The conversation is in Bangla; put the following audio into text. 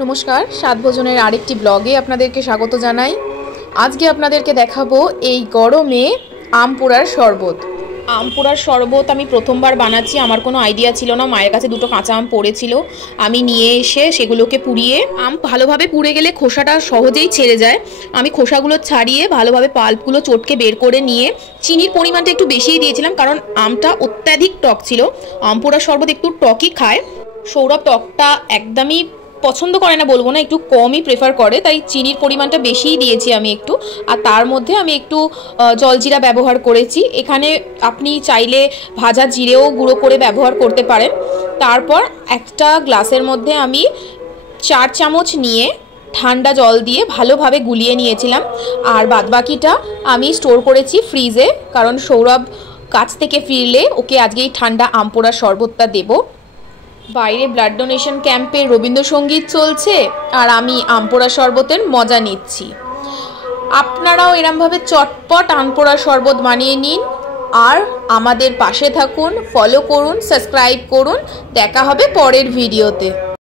नमस्कार सात भोजনের আরেকটি ব্লগে আপনাদেরকে স্বাগত জানাই। আজকে আপনাদেরকে দেখাবো এই গরমে আম পোড়ার শরবত। আম পোড়ার শরবত আমি প্রথমবার বানাচ্ছি, আমার কোনো আইডিয়া ছিল না। মায়ের কাছে দুটো কাঁচা আম পড়েছিল, আমি নিয়ে এসে সেগুলোকে পুড়িয়ে, আম ভালোভাবে পুড়ে গেলে খোসাটা সহজেই ছেড়ে যায়। আমি খোসাগুলো ছাড়িয়ে ভালোভাবে পাল্পগুলো চটকে বের করে নিয়ে চিনির পরিমাণটা একটু বেশিই দিয়েছিলাম, কারণ আমটা অত্যাধিক টক ছিল। আম পোড়ার শরবত একটু টকই খায়, সৌরভ টকটা একদমই পছন্দ করে না বলবো না, একটু কমই প্রেফার করে, তাই চিনির পরিমাণটা বেশিই দিয়েছি আমি একটু। আর তার মধ্যে আমি একটু জলজিরা ব্যবহার করেছি। এখানে আপনি চাইলে ভাজা জিরেও গুঁড়ো করে ব্যবহার করতে পারেন। তারপর একটা গ্লাসের মধ্যে আমি 4 চামচ নিয়ে ঠান্ডা জল দিয়ে ভালোভাবে গুলিয়ে নিয়েছিলাম। আর বাদবাকিটা আমি স্টোর করেছি ফ্রিজে, কারণ সৌরভ কাছ থেকে ফিরলে ওকে আজকেই ঠান্ডা আম পোড়ার শরবতটা দেবো। বাইরে ব্লাড ডোনেশন ক্যাম্পে রবীন্দ্রসঙ্গীত চলছে আর আমি আম পোড়া শরবতের মজা নিচ্ছি। আপনারাও এরমভাবে চটপট আম পোড়া শরবত বানিয়ে নিন আর আমাদের পাশে থাকুন, ফলো করুন, সাবস্ক্রাইব করুন। দেখা হবে পরের ভিডিওতে।